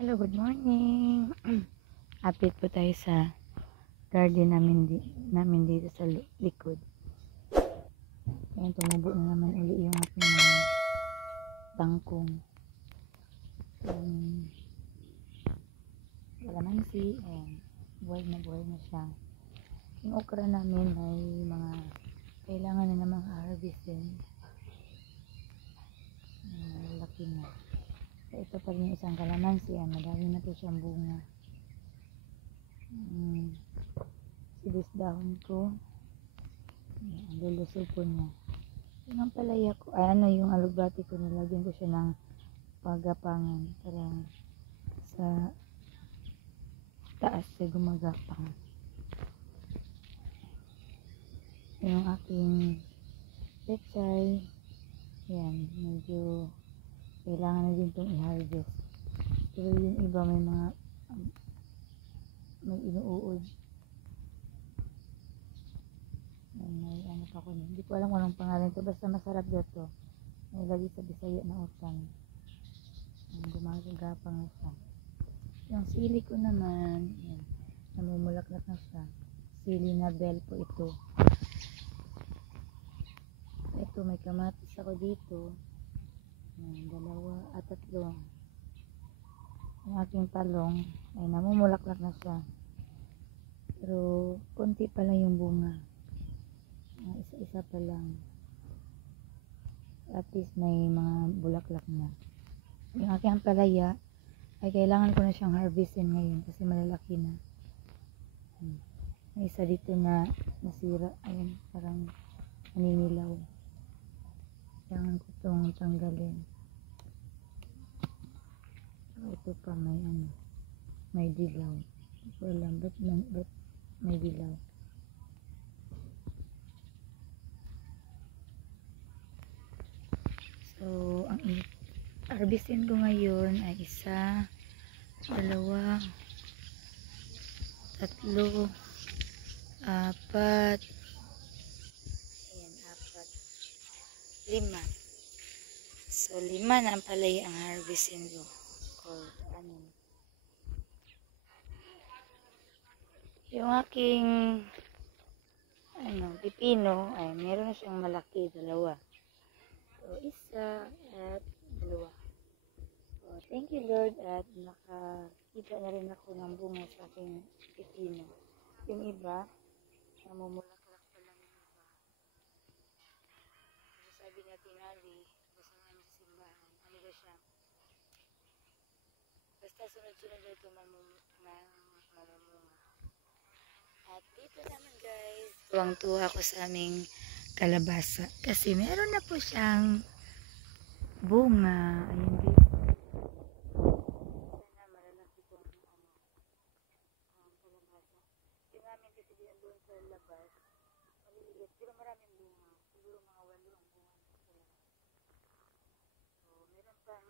Hello, good morning. Update po tayo sa garden namin dito sa likod. Ayan, tumubo na naman uli yung ating mga bangkong. Kalamansi, ayan, buhay na siya. Yung okra namin ay mga kailangan na namang harvestin. Laki na. Ito pa rin yung isang kalamansi, madami na po siyang bunga. Silis dahon ko, ang luluso po niya. Yung ang palaya ko, yung alugbati ko, nilagyan ko siya ng pagapangan para sa taas siya gumagapang. Yung aking pechay, yan, medyo kailangan na din itong i-harvest. Pero yung iba may mga may inuud. May ano pa ko, hindi ko alam kung anong pangalan ito, basta masarap dito. May lagi sa Bisaya na utang. Gumagapang na siya. Yung sili ko naman, yan, namumulaklak na siya. Sili na bell po ito. Ito, may kamatis ako dito. Dalawa at tatlo. Ang aking talong ay namumulaklak na siya, pero konti pa lang yung bunga, isa-isa pa lang. At least may mga bulaklak na. Yung aking palaya ay kailangan ko na siyang harvestin ngayon kasi malalaki na. May isa dito na nasira, ayun, parang naninilaw. Kailangan ko itong tanggalin. Ito pa may dilaw. Hindi ko alam ba't may dilaw. So, ang harvestin ko ngayon ay isa, dalawa, tatlo, apat, ayan, apat, lima. So, 5 na ang palaya ang harvestin ko. Yung aking pipino ay meron na siyang malaki, 2. So, isa at 2. So, thank you Lord at nakakita na rin ako ng bunga sa aking pipino. Yung iba, namumulaklak pa lang yung iba. So, sabi niya tinali, gusto namin sa simbahan. Ano ba siya? Basta sunod-sunod ito mamumunga. At dito naman guys, tuwang-tuwa ako sa aming kalabasa. Kasi meron na po siyang bunga. Ayun dito. Sana malalaki po ang kalabasa. Yung namin kasi doon sa labas, maliliit. Pero maraming bunga. Siguro mga 8 ang bunga sa kalabasa. So, meron pang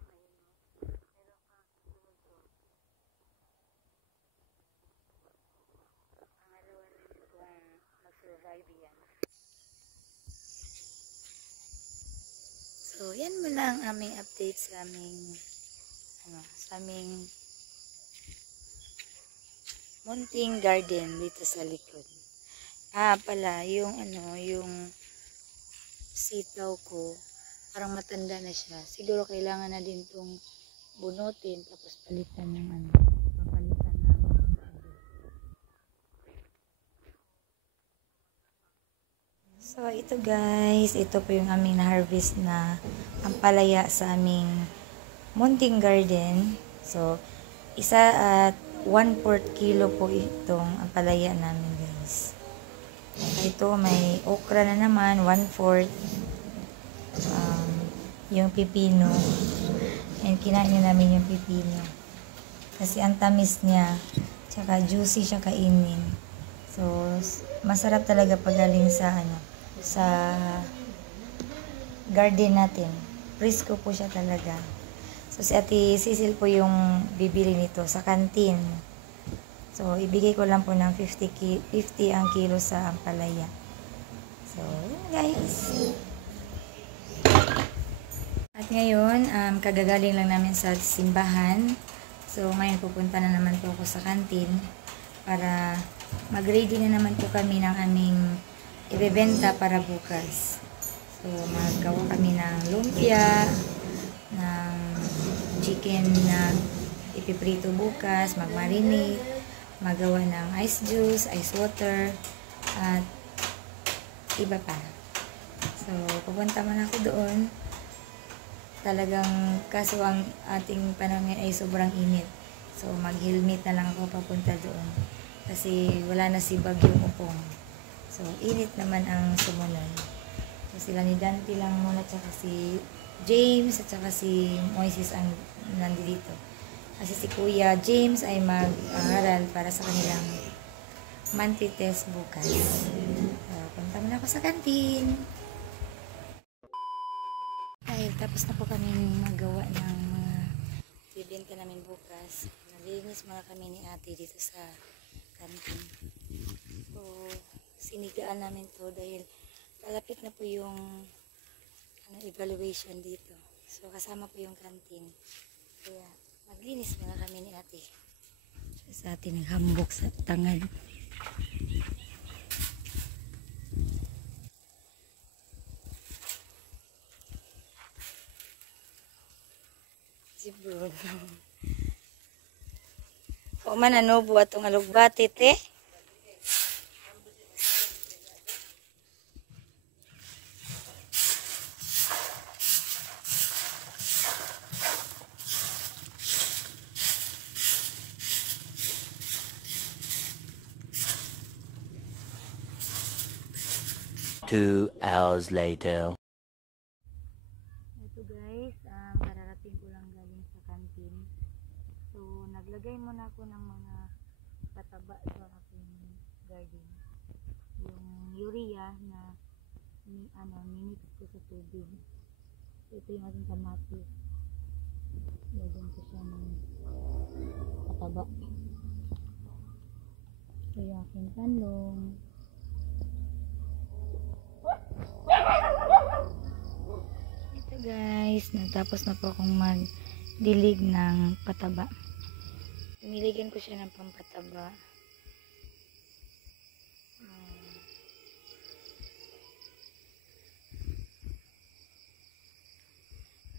So, yan muna ang aming update sa aming munting garden dito sa likod. Pala, yung sitaw ko, parang matanda na siya. Siguro kailangan na din itong bunutin, tapos palitan ng papalitan ng So, ito guys, ito po yung aming na-harvest na ampalaya sa aming munting garden. So, isa at 1/4 kilo po itong ampalaya namin guys. Ito may okra na naman, 1/4. Yung pipino. And kinain namin yung pipino. Kasi ang tamis niya, tsaka juicy siya kainin. So, masarap talaga pag galing sa garden natin. Fresco po siya talaga. So, si Ate Cecil po yung bibili nito sa kantin. So, ibigay ko lang po ng 50 ang kilo sa ampalaya. So, yun guys. At ngayon, kagagaling lang namin sa simbahan. So, ngayon pupunta na naman po ako sa kantin para mag-ready na naman po kami ng aming ibebenta para bukas. So, maggawa kami ng lumpia, ng chicken na ipiprito bukas, mag-marinate, magawa ng ice juice, ice water, at iba pa. So, pupunta man ako doon. Talagang, kaso ang ating panahon ay sobrang init. So, mag-helmet na lang ako papunta doon. Kasi wala na si Bagyong Upong. So, init naman ang sumunod. So, sila ni Dante lang muna, tsaka si James, at tsaka si Moises ang nandito. Kasi si Kuya James ay mag-aaral para sa kanilang monthly test bukas. So, punta muna ako sa kantin. Ay, tapos na po kami magawa ng mga bibenta namin bukas. Nalinis muna kami ni ate dito sa kantin. So, sinigaan namin to dahil palapit na po yung evaluation dito. So, kasama po yung kantin. Kaya, maglinis muna kami ni ate. So, sa atin naghambok sa tangad. Si Bruno. O man ano buhat itong alugbatit eh. Two hours later. Ito guys, kararating ko lang galing sa kantin. So, naglagay muna ako ng mga pataba sa aking garden. Yung urea na minix ko sa tubig. So, ito yung aking kamatis. Lagyan ko siya ng pataba. Ito yung aking tanlong. Ito guys, natapos na po akong magdilig ng pataba. Niligan ko siya ng pampataba.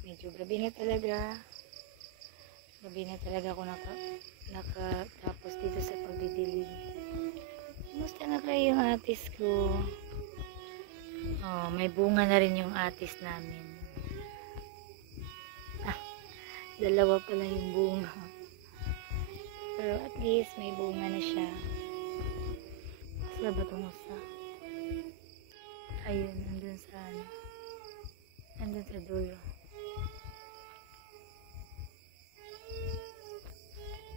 Medyo gabi na talaga. Gabi na talaga ako nakatapos dito sa pagdidilig. Kumusta na kayo yung atis ko? Oh, may bunga na rin yung atis namin. Dalawa pala yung bunga. Pero at least may bunga na siya. Saan ba itong usa? Ayun, nandun sa nandun sa dulo.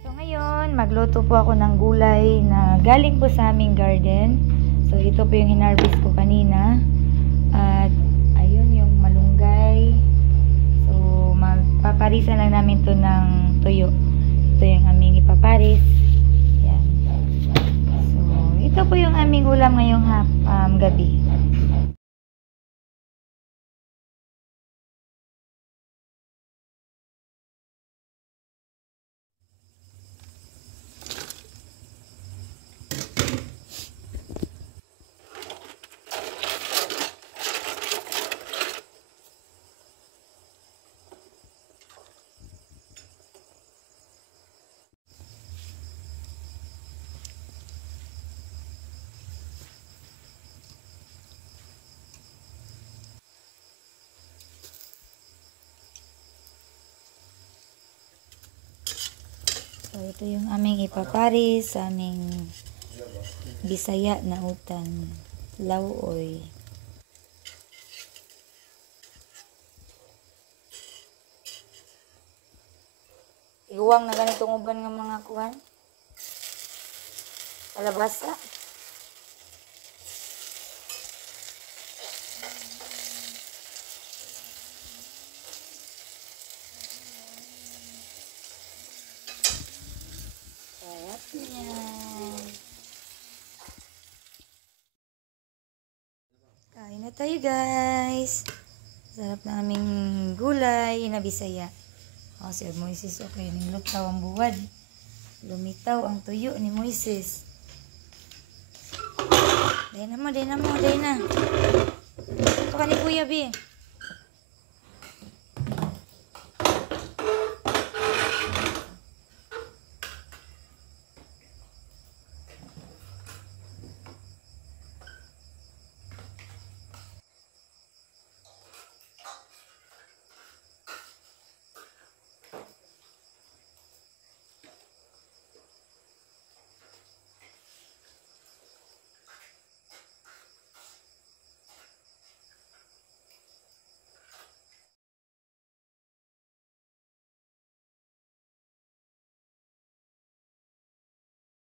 So ngayon, magluto po ako ng gulay na galing po sa aming garden. So ito po yung hinarvest ko kanina. At ayun yung malunggay. So magpaparisan lang namin to ng tuyo. Ito yung aming ipaparis. Yan. So ito po yung aming ulam ngayong gabi. So, ito yung aming ipaparis sa aming Bisaya na utan. Lauoy. Iguwang na ganitong uban ng mga kuhan. Kalabasa. Sarap niyan. Kain na tayo guys. Sarap na aming gulay na Bisaya. Oh, si Moises, okay. Nilutaw ang buwad. Lumitaw ang tuyo ni Moises. Day na mo. Ito ka ni Kuya, Bi.